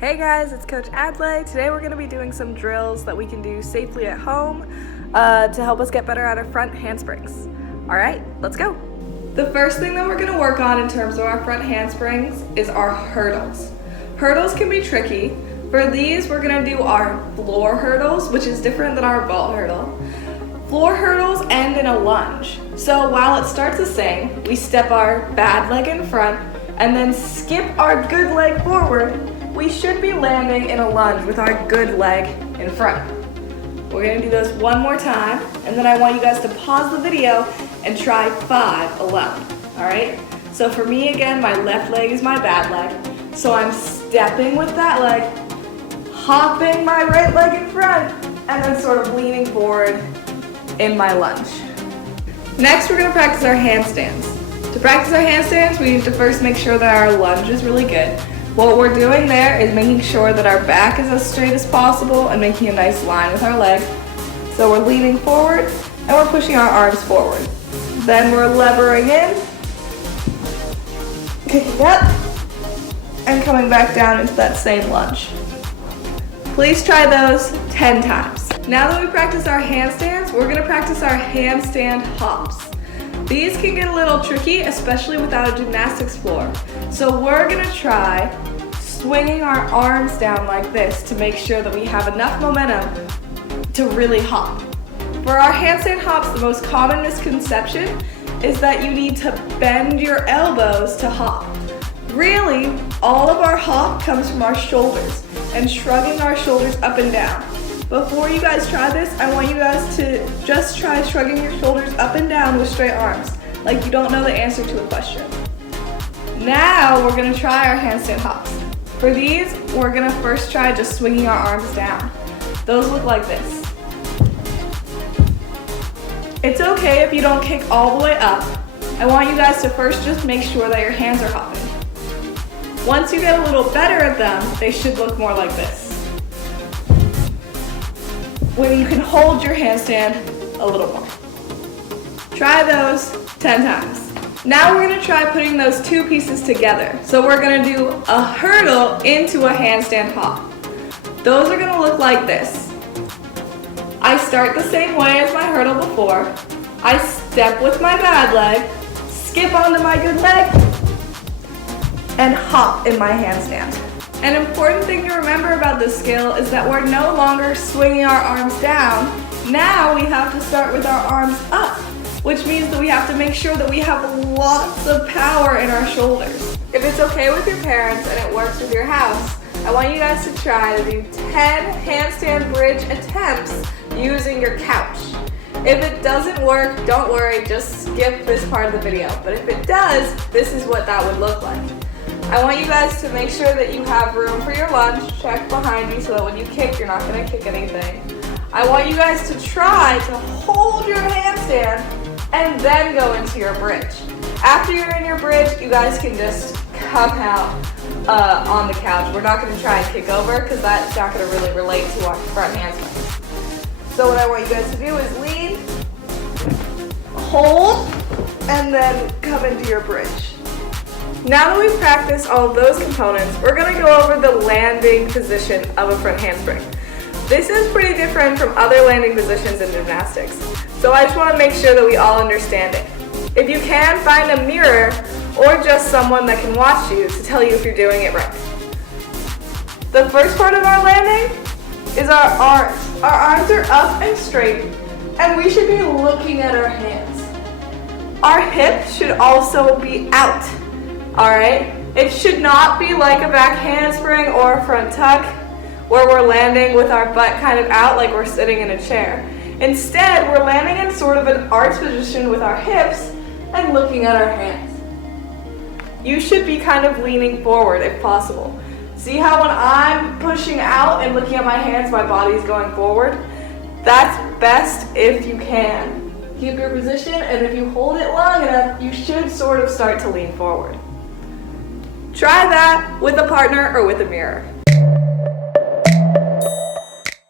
Hey guys, it's Coach Adlae. Today we're going to be doing some drills that we can do safely at home to help us get better at our front handsprings. Alright, let's go. The first thing that we're going to work on in terms of our front handsprings is our hurdles. Hurdles can be tricky. For these, we're going to do our floor hurdles, which is different than our vault hurdle. Floor hurdles end in a lunge. So while it starts the same, we step our bad leg in front and then skip our good leg forward. We should be landing in a lunge with our good leg in front. We're going to do those one more time, and then I want you guys to pause the video and try 5 alone. Alright? So for me, again, my left leg is my bad leg. So I'm stepping with that leg, hopping my right leg in front, and then sort of leaning forward in my lunge. Next, we're going to practice our handstands. To practice our handstands, we need to first make sure that our lunge is really good. What we're doing there is making sure that our back is as straight as possible and making a nice line with our leg. So we're leaning forward and we're pushing our arms forward. Then we're levering in, kicking up, and coming back down into that same lunge. Please try those 10 times. Now that we practice our handstands, we're going to practice our handstand hops. These can get a little tricky, especially without a gymnastics floor. So we're going to try swinging our arms down like this to make sure that we have enough momentum to really hop. For our handstand hops, the most common misconception is that you need to bend your elbows to hop. Really, all of our hop comes from our shoulders and shrugging our shoulders up and down. Before you guys try this, I want you guys to just try shrugging your shoulders up and down with straight arms, like you don't know the answer to a question. Now we're going to try our handstand hops. For these, we're going to first try just swinging our arms down. Those look like this. It's okay if you don't kick all the way up. I want you guys to first just make sure that your hands are hopping. Once you get a little better at them, they should look more like this, when you can hold your handstand a little more. Try those 10 times. Now we're going to try putting those two pieces together. So we're going to do a hurdle into a handstand hop. Those are going to look like this. I start the same way as my hurdle before. I step with my bad leg, skip onto my good leg, and hop in my handstand. An important thing to remember about this skill is that we're no longer swinging our arms down. Now we have to start with our arms up, which means that we have to make sure that we have lots of power in our shoulders. If it's okay with your parents and it works with your house, I want you guys to try to do 10 handstand bridge attempts using your couch. If it doesn't work, don't worry, just skip this part of the video. But if it does, this is what that would look like. I want you guys to make sure that you have room for your lunge. Check behind you so that when you kick, you're not going to kick anything. I want you guys to try to hold your handstand and then go into your bridge. After you're in your bridge, you guys can just come out on the couch. We're not going to try and kick over because that's not going to really relate to our front handsprings. So what I want you guys to do is lean, hold, and then come into your bridge. Now that we've practiced all of those components, we're going to go over the landing position of a front handspring. This is pretty different from other landing positions in gymnastics, so I just want to make sure that we all understand it. If you can, find a mirror or just someone that can watch you to tell you if you're doing it right. The first part of our landing is our arms. Our arms are up and straight, and we should be looking at our hands. Our hips should also be out. Alright, it should not be like a back handspring or a front tuck where we're landing with our butt kind of out like we're sitting in a chair. Instead, we're landing in sort of an arch position with our hips and looking at our hands. You should be kind of leaning forward if possible. See how when I'm pushing out and looking at my hands, my body's going forward? That's best if you can. Keep your position, and if you hold it long enough, you should sort of start to lean forward. Try that with a partner or with a mirror.